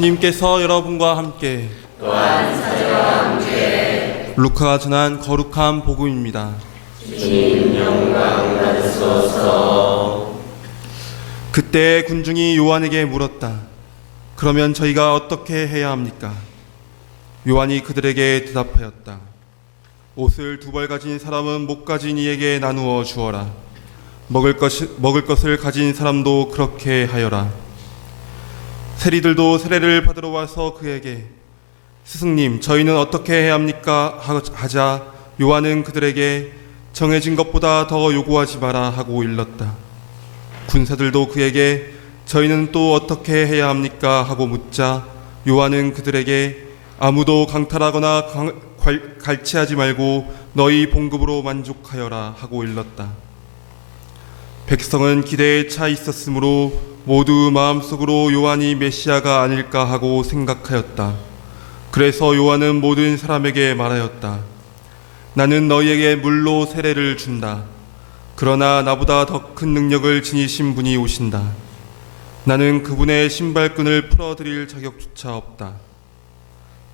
주님께서 여러분과 함께 또한 사제와 함께 루카가 전한 거룩한 복음입니다. 주님 영광 받으소서. 그때 군중이 요한에게 물었다. 그러면 저희가 어떻게 해야 합니까? 요한이 그들에게 대답하였다. 옷을 2벌 가진 사람은 못 가진 이에게 나누어 주어라. 먹을 것을 가진 사람도 그렇게 하여라. 세리들도 세례를 받으러 와서 그에게 스승님, 저희는 어떻게 해야 합니까? 하자 요한은 그들에게 정해진 것보다 더 요구하지 마라 하고 일렀다. 군사들도 그에게 저희는 또 어떻게 해야 합니까? 하고 묻자 요한은 그들에게 아무도 강탈하거나 갈취하지 말고 너희 봉급으로 만족하여라 하고 일렀다. 백성은 기대에 차 있었으므로 모두 마음속으로 요한이 메시아가 아닐까 하고 생각하였다. 그래서 요한은 모든 사람에게 말하였다. 나는 너희에게 물로 세례를 준다. 그러나 나보다 더 큰 능력을 지니신 분이 오신다. 나는 그분의 신발끈을 풀어드릴 자격조차 없다.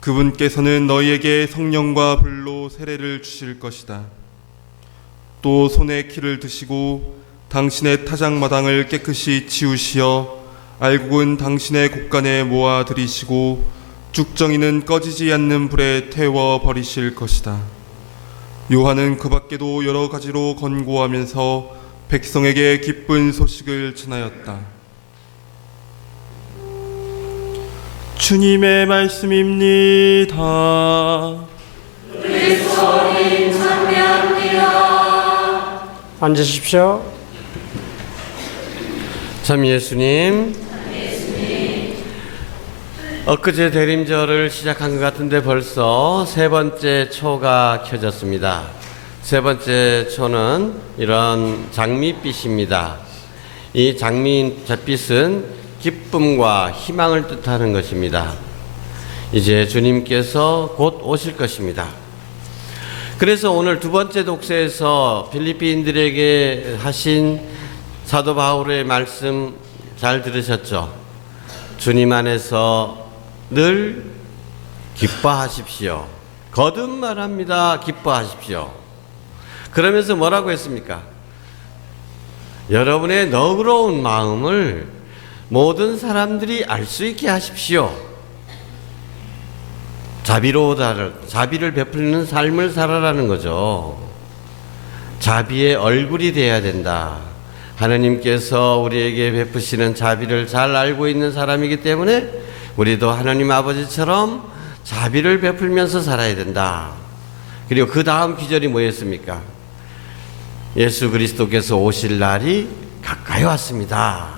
그분께서는 너희에게 성령과 불로 세례를 주실 것이다. 또 손에 키를 드시고 당신의 타작마당을 깨끗이 치우시어 알곡은 당신의 곳간에 모아 들이시고 쭉정이는 꺼지지 않는 불에 태워 버리실 것이다. 요한은 그 밖에도 여러 가지로 권고하면서 백성에게 기쁜 소식을 전하였다. 주님의 말씀입니다. 그리스도님 참배합니다. 앉으십시오. 참 예수님, 엊그제 대림절을 시작한 것 같은데 벌써 3번째 초가 켜졌습니다. 3번째 초는 이런 장밋빛입니다. 이 장밋빛은 기쁨과 희망을 뜻하는 것입니다. 이제 주님께서 곧 오실 것입니다. 그래서 오늘 2번째 독서에서 빌립비인들에게 하신 사도 바울의 말씀 잘 들으셨죠? 주님 안에서 늘 기뻐하십시오. 거듭 말합니다. 기뻐하십시오. 그러면서 뭐라고 했습니까? 여러분의 너그러운 마음을 모든 사람들이 알 수 있게 하십시오. 자비를 베풀는 삶을 살아라는 거죠. 자비의 얼굴이 돼야 된다. 하나님께서 우리에게 베푸시는 자비를 잘 알고 있는 사람이기 때문에 우리도 하나님 아버지처럼 자비를 베풀면서 살아야 된다. 그리고 그 다음 기절이 뭐였습니까? 예수 그리스도께서 오실 날이 가까이 왔습니다.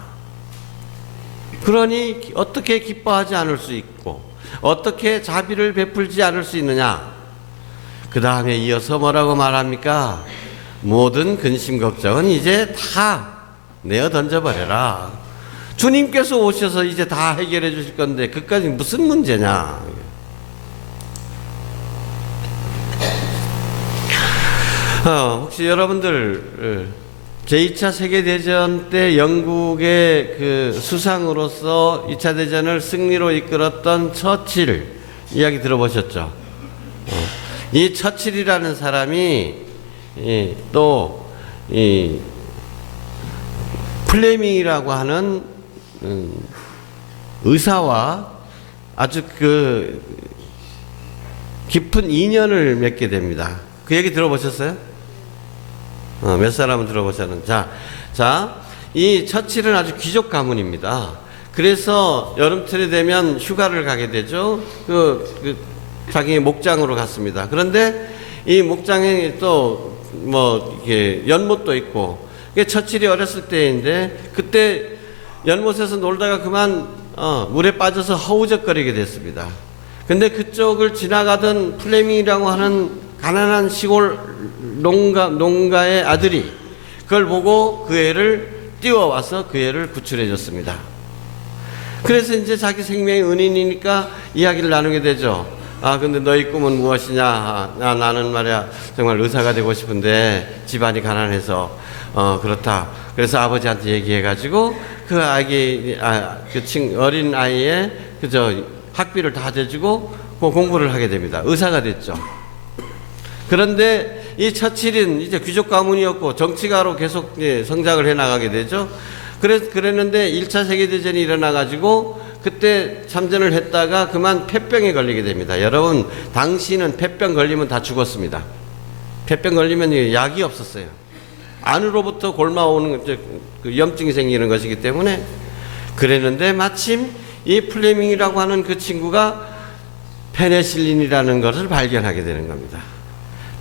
그러니 어떻게 기뻐하지 않을 수 있고 어떻게 자비를 베풀지 않을 수 있느냐? 그 다음에 이어서 뭐라고 말합니까? 모든 근심 걱정은 이제 다 내어 던져버려라. 주님께서 오셔서 이제 다 해결해 주실 건데 그까지 무슨 문제냐? 혹시 여러분들 제2차 세계대전 때 영국의 그 수상으로서 2차 대전을 승리로 이끌었던 처칠 이야기 들어보셨죠? 이 처칠이라는 사람이 또 이 플레밍이라고 하는 의사와 아주 그 깊은 인연을 맺게 됩니다. 그 얘기 들어보셨어요? 몇 사람은 들어보셨는? 자, 이 처칠은 아주 귀족 가문입니다. 그래서 여름철이 되면 휴가를 가게 되죠. 자기 목장으로 갔습니다. 그런데 이 목장에 또 이게 연못도 있고, 처칠이 어렸을 때인데 그때 연못에서 놀다가 그만 물에 빠져서 허우적거리게 됐습니다. 근데 그쪽을 지나가던 플레밍이라고 하는 가난한 시골 농가의 아들이 그걸 보고 그 애를 띄워와서 그 애를 구출해 줬습니다. 그래서 이제 자기 생명의 은인이니까 이야기를 나누게 되죠. 근데 너희 꿈은 무엇이냐? 나는 말이야 정말 의사가 되고 싶은데 집안이 가난해서 그렇다. 그래서 아버지한테 얘기해가지고 그 어린 아이의 그저 학비를 다 대주고 그 공부를 하게 됩니다. 의사가 됐죠. 그런데 이 처칠은 이제 귀족 가문이었고 정치가로 계속 성장을 해 나가게 되죠. 그랬는데 1차 세계대전이 일어나가지고 그때 참전을 했다가 그만 폐병에 걸리게 됩니다. 여러분, 당시는 폐병 걸리면 다 죽었습니다. 폐병 걸리면 약이 없었어요. 안으로부터 골마오는 그 염증이 생기는 것이기 때문에 그랬는데 마침 이 플레밍이라고 하는 그 친구가 페니실린이라는 것을 발견하게 되는 겁니다.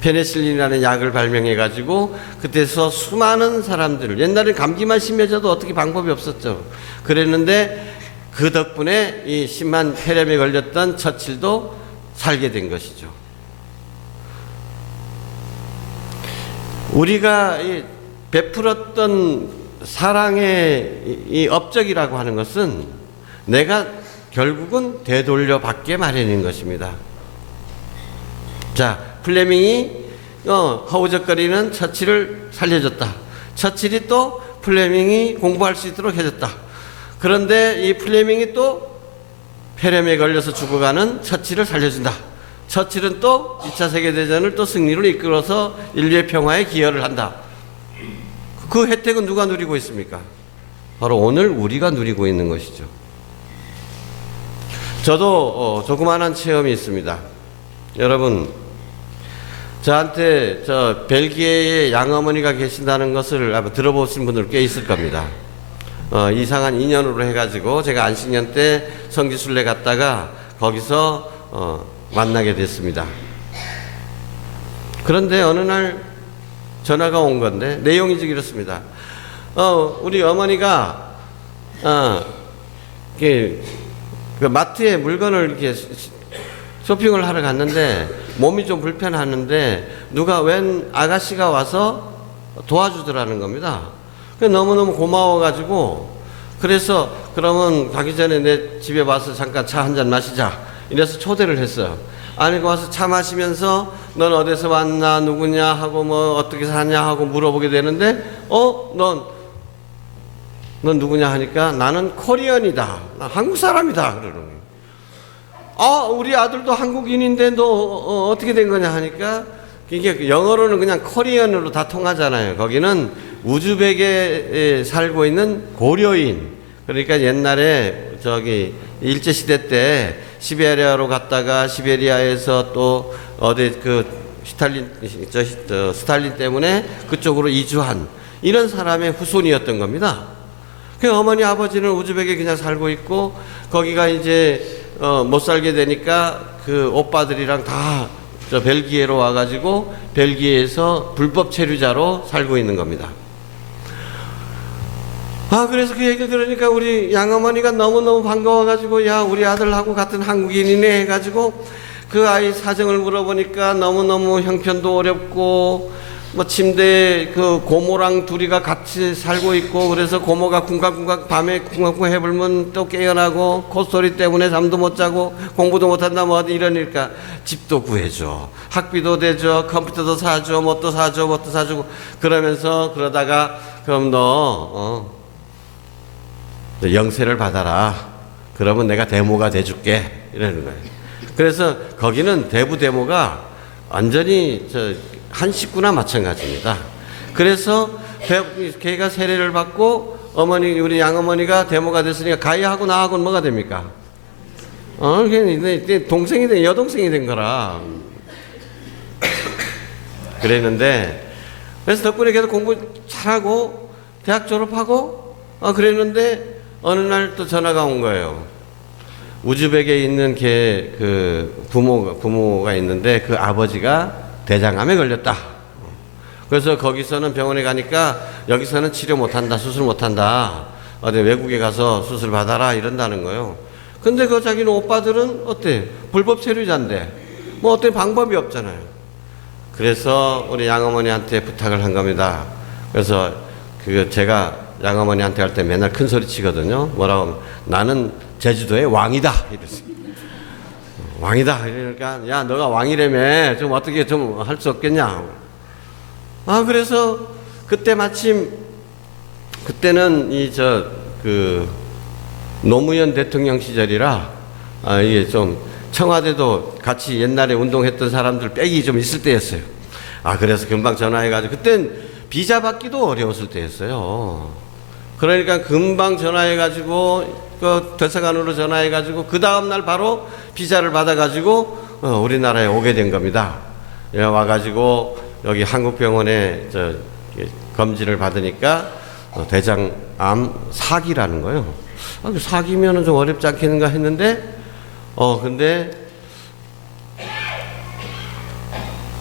페니실린이라는 약을 발명해 가지고 그때서 수많은 사람들을, 옛날에 감기만 심해져도 어떻게 방법이 없었죠. 그랬는데 그 덕분에 이 심한 폐렴에 걸렸던 처칠도 살게 된 것이죠. 우리가 이 베풀었던 사랑의 이 업적이라고 하는 것은 내가 결국은 되돌려 받게 마련인 것입니다. 자, 플레밍이 허우적거리는 처칠을 살려줬다. 처칠이 또 플레밍이 공부할 수 있도록 해줬다. 그런데 이 플레밍이 또 폐렴에 걸려서 죽어가는 처칠을 살려준다. 처칠은 또 2차 세계대전을 또 승리로 이끌어서 인류의 평화에 기여를 한다. 그 혜택은 누가 누리고 있습니까? 바로 오늘 우리가 누리고 있는 것이죠. 저도 조그마한 체험이 있습니다. 여러분, 저한테 저 벨기에에 양어머니가 계신다는 것을 아마 들어보신 분들 꽤 있을 겁니다. 이상한 인연으로 해가지고 제가 안식년 때 성지순례 갔다가 거기서 만나게 됐습니다. 그런데 어느 날 전화가 온 건데 내용이 이렇습니다. 우리 어머니가 그 마트에 물건을 이렇게 쇼핑을 하러 갔는데 몸이 좀 불편하는데 누가 웬 아가씨가 와서 도와주더라는 겁니다. 너무너무 고마워가지고 그래서 그러면 가기 전에 내 집에 와서 잠깐 차 한 잔 마시자 이래서 초대를 했어요. 아니 와서 차 마시면서 넌 어디서 왔나 누구냐 하고 뭐 어떻게 사냐 하고 물어보게 되는데 넌 누구냐 하니까 나는 코리언이다. 나 한국 사람이다 그러는 거예요. 우리 아들도 한국인인데 너 어떻게 된 거냐 하니까 이게 영어로는 그냥 코리언으로 다 통하잖아요. 거기는 우즈벡에 살고 있는 고려인, 그러니까 옛날에 저기 일제시대 때 시베리아로 갔다가 시베리아에서 또 어디 그 스탈린 때문에 그쪽으로 이주한 이런 사람의 후손이었던 겁니다. 그 어머니 아버지는 우즈벡에 그냥 살고 있고 거기가 이제 못 살게 되니까 그 오빠들이랑 다 저 벨기에로 와가지고 벨기에에서 불법 체류자로 살고 있는 겁니다. 그래서 그 얘기를 들으니까 우리 양어머니가 너무너무 반가워가지고 야 우리 아들하고 같은 한국인이네 해가지고 그 아이 사정을 물어보니까 너무너무 형편도 어렵고 뭐 침대에 그 고모랑 둘이가 같이 살고 있고 그래서 고모가 쿵쾅쿵쾅 밤에 쿵쾅쿵쾅 해불면 또 깨어나고 콧소리 때문에 잠도 못 자고 공부도 못한다 뭐 이러니까 집도 구해줘, 학비도 대줘, 컴퓨터도 사줘, 뭣도 사줘, 뭣도 사주고 그러면서 그러다가 그럼 너 영세를 받아라. 그러면 내가 데모가 돼줄게 이러는 거예요. 그래서 거기는 대부 데모가 완전히 한 식구나 마찬가지입니다. 그래서 걔가 세례를 받고 우리 양어머니가 데모가 됐으니까 가희하고 나하고는 뭐가 됩니까? 동생이 된 여동생이 된 거라. 그랬는데 그래서 덕분에 계속 공부 잘하고 대학 졸업하고 그랬는데 어느 날 또 전화가 온 거예요. 우즈벡에 있는 그 부모가 있는데 그 아버지가 대장암에 걸렸다. 그래서 거기서는 병원에 가니까 여기서는 치료 못한다, 수술 못한다. 어디 외국에 가서 수술 받아라 이런다는 거예요. 근데 그 자기는 오빠들은 어때? 불법 체류자인데 뭐 어떤 방법이 없잖아요. 그래서 우리 양어머니한테 부탁을 한 겁니다. 그래서 제가 양어머니한테 할 때 맨날 큰 소리 치거든요. 뭐라고 하면 나는 제주도의 왕이다 이랬어요. 왕이다 이러니까 야 너가 왕이라며 좀 어떻게 좀 할 수 없겠냐. 그래서 그때 마침 그때는 노무현 대통령 시절이라 이게 좀 청와대도 같이 옛날에 운동했던 사람들 빽이 좀 있을 때였어요. 그래서 금방 전화해가지고 그땐 비자 받기도 어려웠을 때였어요. 그러니까 금방 전화해가지고 그 대사관으로 전화해가지고 그 다음날 바로 비자를 받아가지고 우리나라에 오게 된 겁니다. 와가지고 여기 한국병원에 검진을 받으니까 대장암 4기라는 거예요. 4기면은 좀 어렵지 않겠는가 했는데 근데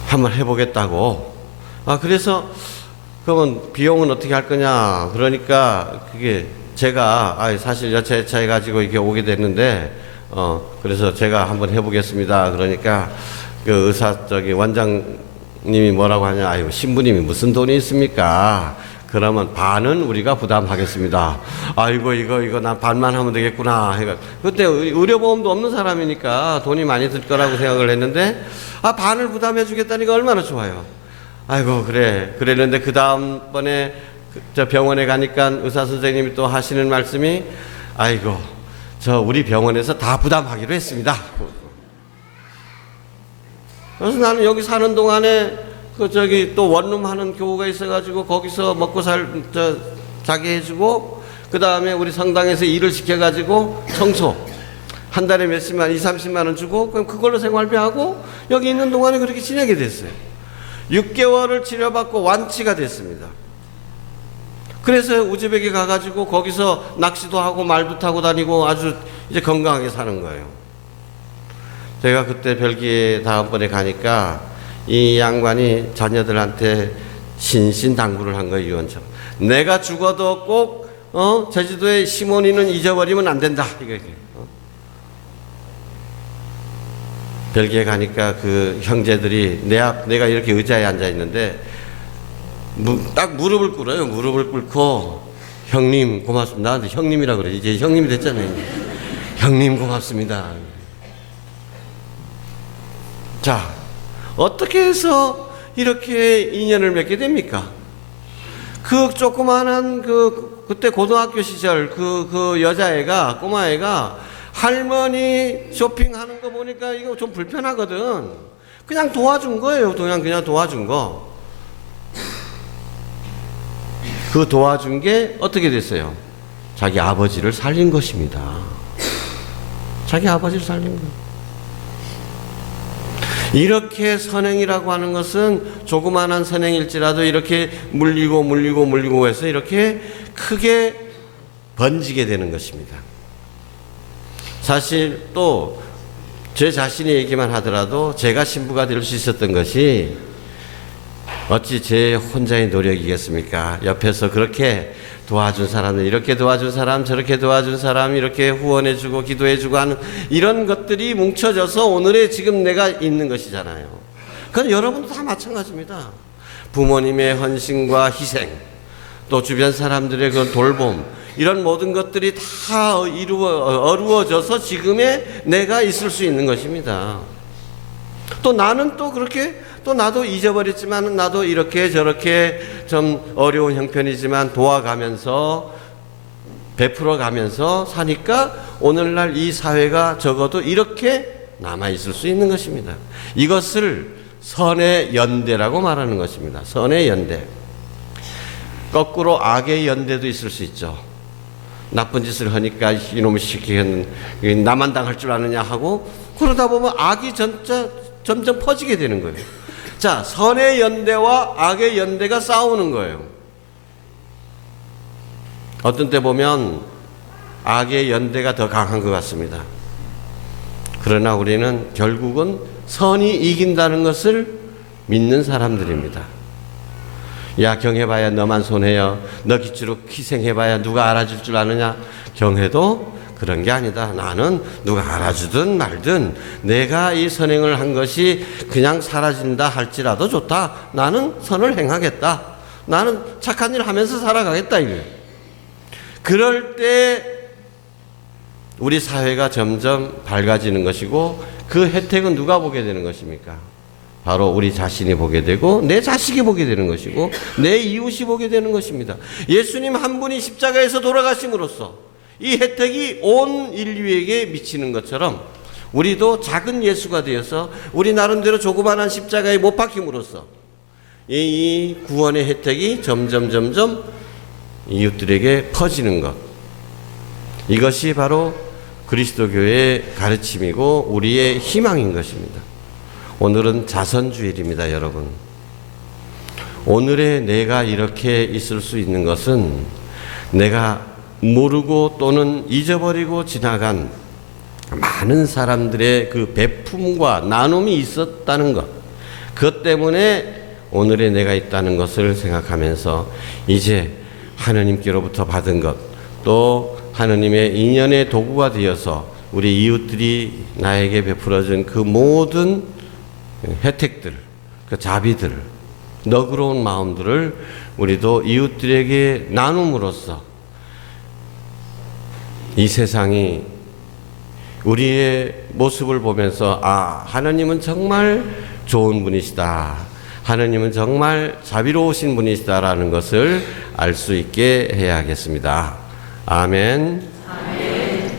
한번 해보겠다고. 그래서 그러면 비용은 어떻게 할 거냐. 그러니까 그게 제가 사실 여차여차 해가지고 이렇게 오게 됐는데 그래서 제가 한번 해보겠습니다. 그러니까 그 원장님이 뭐라고 하냐. 아이고 신부님이 무슨 돈이 있습니까? 그러면 반은 우리가 부담하겠습니다. 아이고 이거 난 반만 하면 되겠구나 해가 그때 의료보험도 없는 사람이니까 돈이 많이 들 거라고 생각을 했는데 반을 부담해 주겠다니까 얼마나 좋아요. 아이고 그랬는데 그 다음번에 저 병원에 가니까 의사 선생님이 또 하시는 말씀이 아이고 저 우리 병원에서 다 부담하기로 했습니다. 그래서 나는 여기 사는 동안에 또 원룸 하는 교우가 있어가지고 거기서 먹고 자게 해주고 그 다음에 우리 성당에서 일을 시켜가지고 청소 한 달에 몇십만 20-30만 원 주고 그럼 그걸로 생활비하고 여기 있는 동안에 그렇게 지내게 됐어요. 6개월을 치료받고 완치가 됐습니다. 그래서 우즈벡에 가가지고 거기서 낚시도 하고 말도 타고 다니고 아주 이제 건강하게 사는 거예요. 제가 그때 벨기에 다음번에 가니까 이 양반이 자녀들한테 신신당부를 한 거예요. 유언처럼 내가 죽어도 꼭 제주도의 시몬이는 잊어버리면 안 된다. 벨기에 가니까 그 형제들이 내가 이렇게 의자에 앉아 있는데 딱 무릎을 꿇어요. 무릎을 꿇고 형님 고맙습니다. 나한테 형님이라 그래. 이제 형님이 됐잖아요. 형님 고맙습니다. 자, 어떻게 해서 이렇게 인연을 맺게 됩니까? 그 조그마한 그때 고등학교 시절 그 여자애가 꼬마애가 할머니 쇼핑하는 거 보니까 이거 좀 불편하거든. 그냥 도와준 거예요. 그냥 도와준 거. 그 도와준 게 어떻게 됐어요? 자기 아버지를 살린 것입니다. 자기 아버지를 살린 거예요. 이렇게 선행이라고 하는 것은 조그만한 선행일지라도 이렇게 물리고 해서 이렇게 크게 번지게 되는 것입니다. 사실 또 제 자신의 얘기만 하더라도 제가 신부가 될 수 있었던 것이 어찌 제 혼자의 노력이겠습니까? 옆에서 그렇게 도와준 사람들, 이렇게 도와준 사람, 저렇게 도와준 사람, 이렇게 후원해주고 기도해주고 하는 이런 것들이 뭉쳐져서 오늘의 지금 내가 있는 것이잖아요. 그건 여러분도 다 마찬가지입니다. 부모님의 헌신과 희생, 또 주변 사람들의 그 돌봄, 이런 모든 것들이 다 어루어져서 지금의 내가 있을 수 있는 것입니다. 또 나는 또 그렇게 또 나도 잊어버렸지만 나도 이렇게 저렇게 좀 어려운 형편이지만 도와가면서 베풀어가면서 사니까 오늘날 이 사회가 적어도 이렇게 남아있을 수 있는 것입니다. 이것을 선의 연대라고 말하는 것입니다. 선의 연대. 거꾸로 악의 연대도 있을 수 있죠. 나쁜 짓을 하니까 이놈의 시키는 나만 당할 줄 아느냐 하고 그러다 보면 악이 점점 퍼지게 되는 거예요. 자, 선의 연대와 악의 연대가 싸우는 거예요. 어떤 때 보면 악의 연대가 더 강한 것 같습니다. 그러나 우리는 결국은 선이 이긴다는 것을 믿는 사람들입니다. 야, 경해봐야 너만 손해요. 너 기치로 희생해봐야 누가 알아줄 줄 아느냐. 경해도 그런 게 아니다. 나는 누가 알아주든 말든 내가 이 선행을 한 것이 그냥 사라진다 할지라도 좋다. 나는 선을 행하겠다. 나는 착한 일 하면서 살아가겠다. 이거예요. 그럴 때 우리 사회가 점점 밝아지는 것이고 그 혜택은 누가 보게 되는 것입니까? 바로 우리 자신이 보게 되고 내 자식이 보게 되는 것이고 내 이웃이 보게 되는 것입니다. 예수님 한 분이 십자가에서 돌아가심으로써 이 혜택이 온 인류에게 미치는 것처럼 우리도 작은 예수가 되어서 우리 나름대로 조그마한 십자가에 못 박힘으로써 이 구원의 혜택이 점점 이웃들에게 퍼지는 것, 이것이 바로 그리스도교의 가르침이고 우리의 희망인 것입니다. 오늘은 자선주일입니다, 여러분. 오늘의 내가 이렇게 있을 수 있는 것은 내가 모르고 또는 잊어버리고 지나간 많은 사람들의 그 베품과 나눔이 있었다는 것, 그것 때문에 오늘의 내가 있다는 것을 생각하면서 이제 하느님께로부터 받은 것, 또 하느님의 인연의 도구가 되어서 우리 이웃들이 나에게 베풀어준 그 모든 혜택들, 그 자비들, 너그러운 마음들을 우리도 이웃들에게 나눔으로써 이 세상이 우리의 모습을 보면서 아, 하나님은 정말 좋은 분이시다, 하나님은 정말 자비로우신 분이시다라는 것을 알 수 있게 해야겠습니다. 아멘. 아멘.